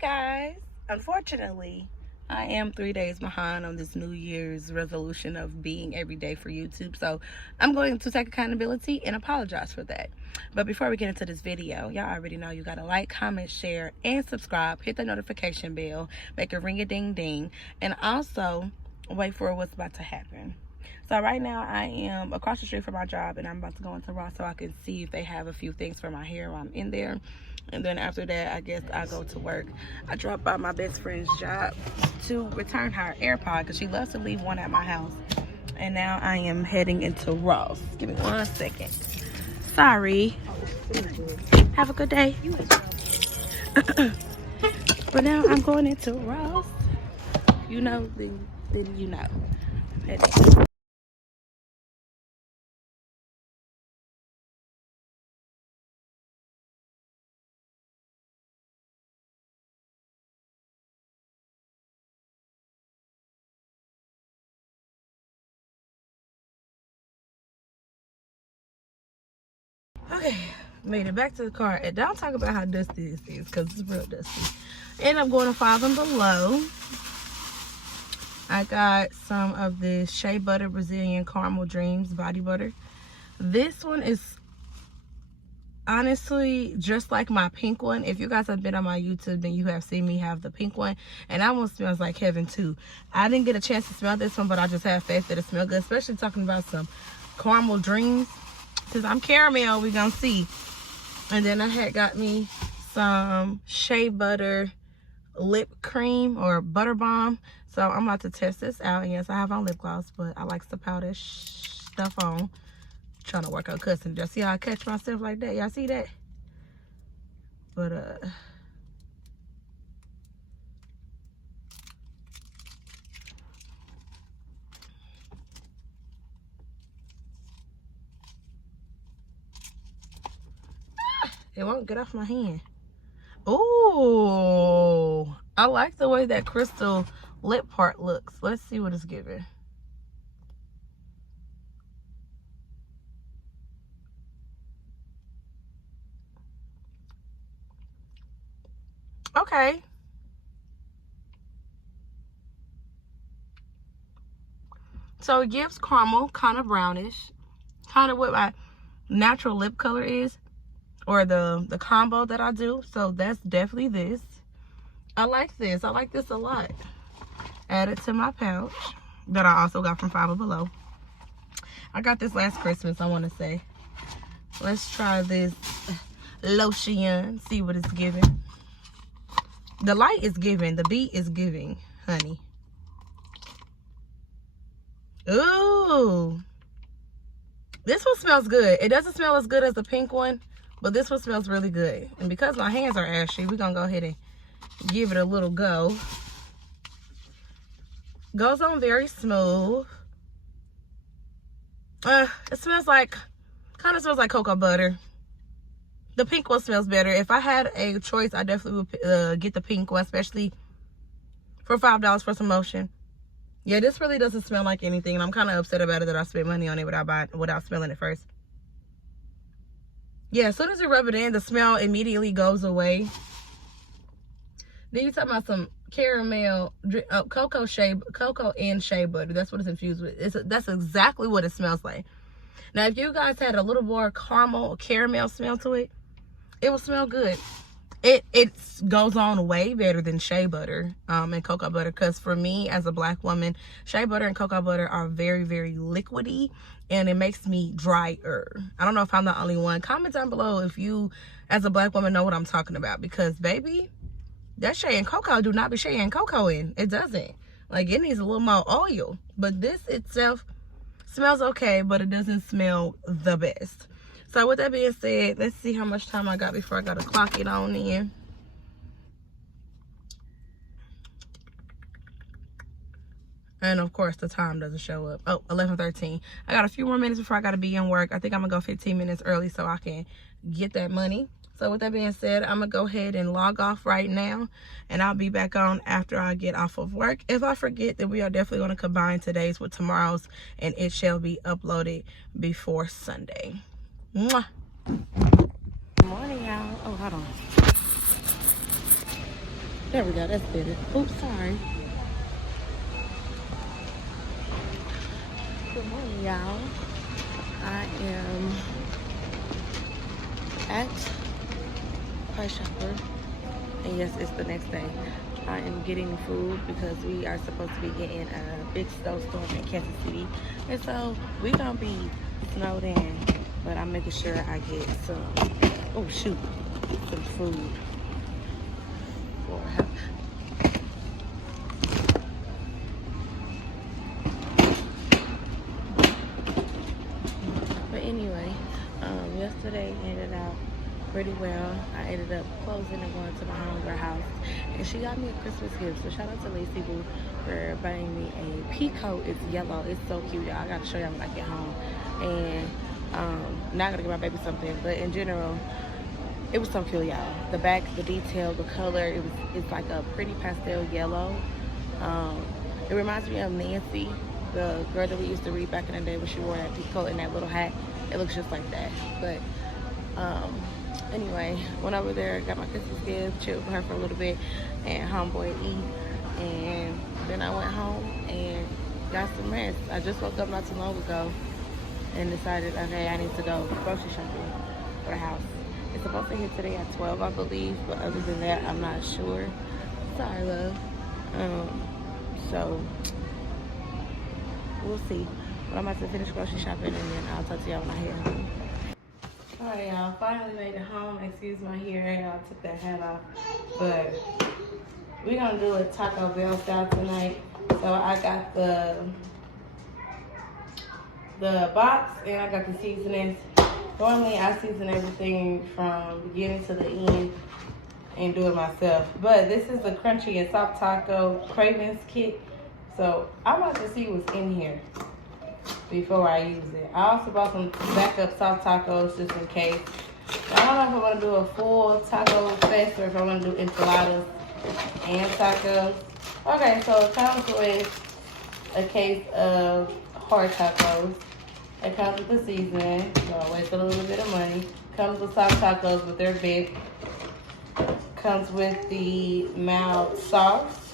guys, unfortunately I am 3 days behind on this New Year's resolution of being every day for YouTube, so I'm going to take accountability and apologize for that. But before we get into this video, y'all already know you gotta like, comment, share, and subscribe. Hit the notification bell, make it ring a ding ding, and also wait for what's about to happen. So right now I am across the street from my job, and I'm about to go into Ross so I can see if they have a few things for my hair while I'm in there. And then after that, I guess I go to work. I dropped by my best friend's job to return her AirPod because she loves to leave one at my house. And now I am heading into Ross. Give me 1 second. Sorry. Have a good day. But now I'm going into Ross. You know, then you know. Heading. Okay, made it back to the car. And don't talk about how dusty this is, because it's real dusty. And I'm going to Five and Below. I got some of this Shea Butter Brazilian Caramel Dreams body butter. This one is honestly just like my pink one. If you guys have been on my YouTube, then you have seen me have the pink one. And that one smells like heaven too. I didn't get a chance to smell this one, but I just have faith that it smells good. Especially talking about some Caramel Dreams. Since I'm caramel, we gonna see. And then I had got me some Shea Butter lip cream or butter balm. So I'm about to test this out. And yes, I have on lip gloss, but I like to powder stuff on. Trying to work on cussing. Just see how I catch myself like that. Y'all see that? But it won't get off my hand. Oh, I like the way that crystal lip part looks. Let's see what it's giving. Okay. So it gives caramel, kind of brownish, kind of what my natural lip color is, or the combo that I do. So that's definitely this. I like this. I like this a lot. Add it to my pouch that I also got from Five and Below. I got this last Christmas, I want to say. Let's try this lotion, see what it's giving. The light is giving, the beat is giving, honey. Ooh. This one smells good. It doesn't smell as good as the pink one, but this one smells really good. And because my hands are ashy, we're going to go ahead and give it a little go. Goes on very smooth. It smells like, kind of smells like cocoa butter. The pink one smells better. If I had a choice, I definitely would get the pink one, especially for $5 for some lotion. Yeah, this really doesn't smell like anything. And I'm kind of upset about it that I spent money on it without smelling it first. Yeah, as soon as you rub it in, the smell immediately goes away. Then you talking about some caramel, cocoa and shea butter. That's what it's infused with. That's exactly what it smells like. Now, if you guys had a little more caramel smell to it, it will smell good. It goes on way better than shea butter and cocoa butter, because for me as a black woman, shea butter and cocoa butter are very, very liquidy, and it makes me drier. I don't know if I'm the only one. Comment down below if you as a black woman know what I'm talking about, because baby, that shea and cocoa do not be shea and cocoa in. It doesn't. Like, it needs a little more oil. But this itself smells okay, but it doesn't smell the best. So with that being said, let's see how much time I got before I gotta clock it on in. And of course the time doesn't show up. Oh, 11:13. I got a few more minutes before I gotta be in work. I think I'm gonna go 15 minutes early so I can get that money. So with that being said, I'm gonna go ahead and log off right now, and I'll be back on after I get off of work. If I forget, then we are definitely gonna combine today's with tomorrow's, and it shall be uploaded before Sunday. Mwah. Good morning, y'all. Oh, hold on. There we go, that's better. Oops, sorry. Good morning, y'all. I am at Price Chopper, and yes, it's the next day. I am getting food because we are supposed to be getting a big snowstorm in Kansas City, and so we gonna be snowed in, but I'm making sure I get some, oh shoot, some food for her. But anyway, yesterday ended out pretty well. I ended up closing and going to my homegirl house, and she got me a Christmas gift. So shout out to Lacey Boo for buying me a peacoat. It's yellow. It's so cute, y'all. I gotta show y'all when I get home. And now I gotta get my baby something. But in general, it was so cute, y'all. The back, the detail, the color. It's like a pretty pastel yellow. It reminds me of Nancy, the girl that we used to read back in the day when she wore that peacoat and that little hat. It looks just like that. But anyway, went over there, got my Christmas gift, chilled with her for a little bit, and homeboy eat. And then I went home and got some rest. I just woke up not too long ago and decided, okay, I need to go grocery shopping for the house. It's supposed to hit today at 12, I believe, but other than that, I'm not sure. Sorry, love. So we'll see. But I'm about to finish grocery shopping, and then I'll talk to y'all when I head home. Alright, y'all, finally made it home. Excuse my hair, y'all, took that hat off. But we're gonna do a Taco Bell style tonight. So I got the box and I got the seasonings. Normally I season everything from beginning to the end and do it myself. But this is the crunchy and soft taco cravings kit. So I'm about to see what's in here before I use it. I also bought some backup soft tacos just in case. I don't know if I want to do a full taco fest or if I want to do enchiladas and tacos. Okay, so it comes with a case of hard tacos. It comes with the seasoning, so I waste a little bit of money. Comes with soft tacos with their bit. Comes with the mild sauce.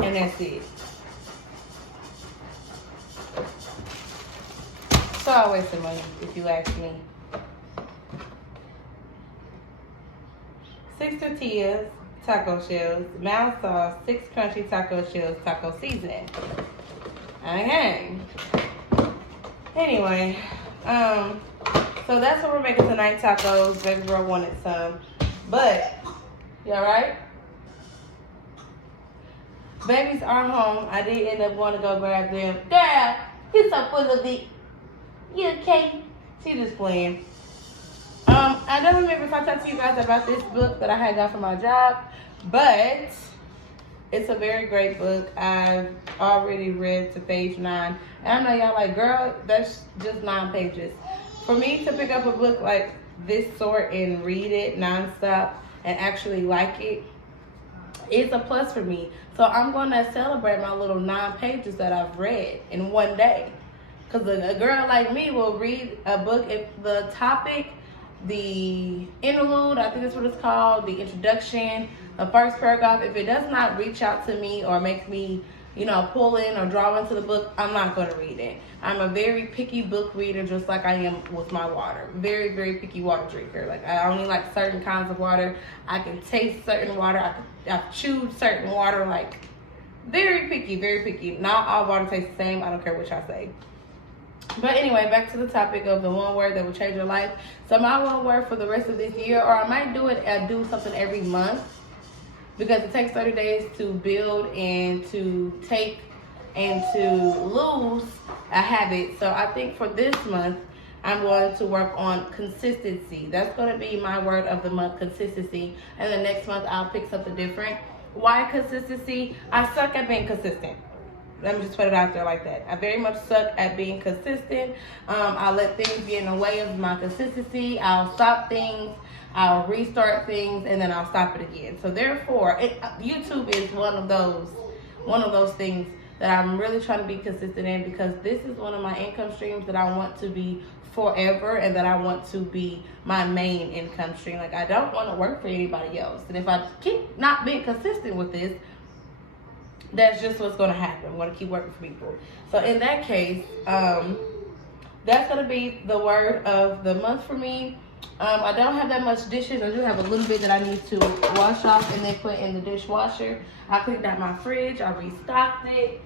And that's it. So I wasted money, if you ask me. 6 tortillas, taco shells, mild sauce, 6 crunchy taco shells, taco seasoning. Okay. Anyway, so that's what we're making tonight, tacos. Baby girl wanted some. But, you alright? Babies are home. I did end up going to go grab them. Dad, he's so full of it. You okay? She just playing. I don't remember if I talked to you guys about this book that I had got for my job, but it's a very great book. I've already read to page 9. And I know y'all like, girl, that's just 9 pages. For me to pick up a book like this sort and read it nonstop and actually like it, it's a plus for me. So I'm going to celebrate my little 9 pages that I've read in one day. Because a girl like me will read a book if the topic, the interlude, I think that's what it's called, the introduction, the first paragraph, if it does not reach out to me or make me, you know, pull in or draw into the book, I'm not going to read it. I'm a very picky book reader, just like I am with my water. Very, very picky water drinker. Like, I only like certain kinds of water. I can taste certain water. I've chewed certain water. Like, very picky, very picky. Not all water tastes the same. I don't care what y'all say. But anyway, back to the topic of the one word that will change your life. So my one word for the rest of this year, or I might do something every month, because it takes 30 days to build and to take and to lose a habit. So I think for this month, I'm going to work on consistency. That's going to be my word of the month, consistency. And the next month, I'll pick something different. Why consistency? I suck at being consistent. Let me just put it out there like that. I very much suck at being consistent. I let things get in the way of my consistency. I'll stop things. I'll restart things, and then I'll stop it again. So therefore, YouTube is one of those things that I'm really trying to be consistent in, because this is one of my income streams that I want to be forever and that I want to be my main income stream. Like, I don't want to work for anybody else. And if I keep not being consistent with this, that's just what's going to happen. I'm going to keep working for people. So in that case, that's going to be the word of the month for me. I don't have that much dishes. I do have a little bit that I need to wash off and then put in the dishwasher. I cleaned out my fridge. I restocked it.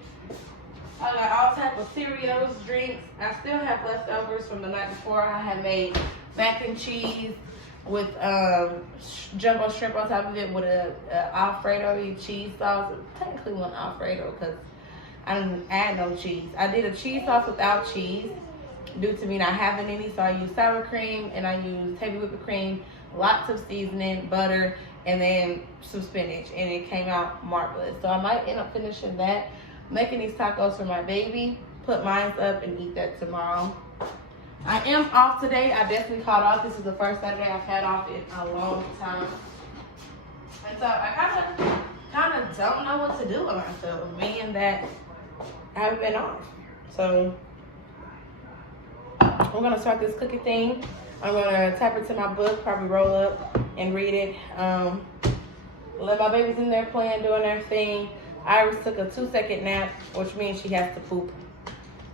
I got all type of cereals, drinks. I still have leftovers from the night before. I had made mac and cheese with jumbo shrimp on top of it with a Alfredo cheese sauce. Technically one Alfredo because I didn't add no cheese. I did a cheese sauce without cheese due to me not having any, so I used sour cream and I used heavy whipping cream, lots of seasoning, butter, and then some spinach, and it came out marvelous. So I might end up finishing that, making these tacos for my baby, put mine up and eat that tomorrow. I am off today. I definitely called off. This is the first Saturday I've had off in a long time. And so I kind of don't know what to do with myself, being that I haven't been off. So we're gonna start this cooking thing. I'm gonna tap into my book, probably roll up and read it. Let my babies in there playing, doing their thing. Iris took a 2-second nap, which means she has to poop.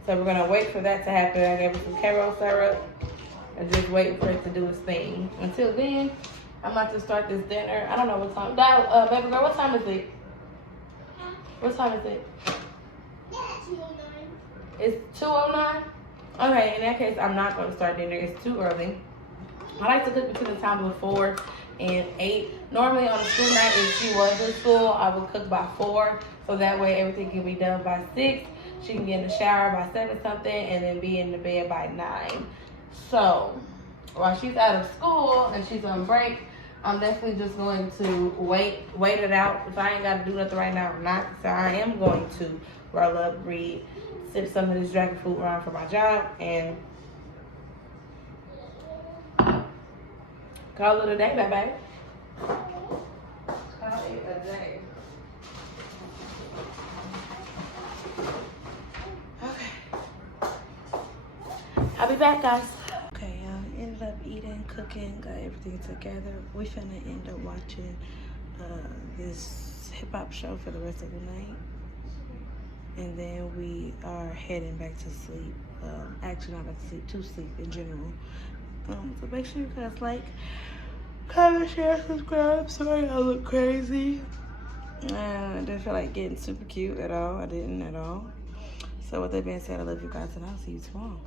So we're gonna wait for that to happen. I gave her some Karo syrup and just wait for it to do its thing. Until then, I'm about to start this dinner. I don't know what time. Baby girl, what time is it? What time is it? 2:09. It's 2:09? Okay, in that case, I'm not gonna start dinner. It's too early. I like to cook between the time of 4 and 8. Normally on a school night, if she was in school, I would cook by 4. So that way everything can be done by 6. She can get in the shower by 7 something and then be in the bed by 9. So while she's out of school and she's on break, I'm definitely just going to wait it out. If I ain't got to do nothing right now, I'm not. So I am going to roll up, read, sip some of this dragon fruit around for my job, and call it a day, baby. Call it a day. Okay. I'll be back, guys. Okay, ended up eating, cooking, got everything together. We finna end up watching this hip-hop show for the rest of the night. And then we are heading back to sleep. Actually not back to sleep, to sleep in general. So make sure you guys like, comment, share, subscribe. Sorry I look crazy. I didn't feel like getting super cute at all. I didn't at all. So with that being said, I love you guys and I'll see you tomorrow.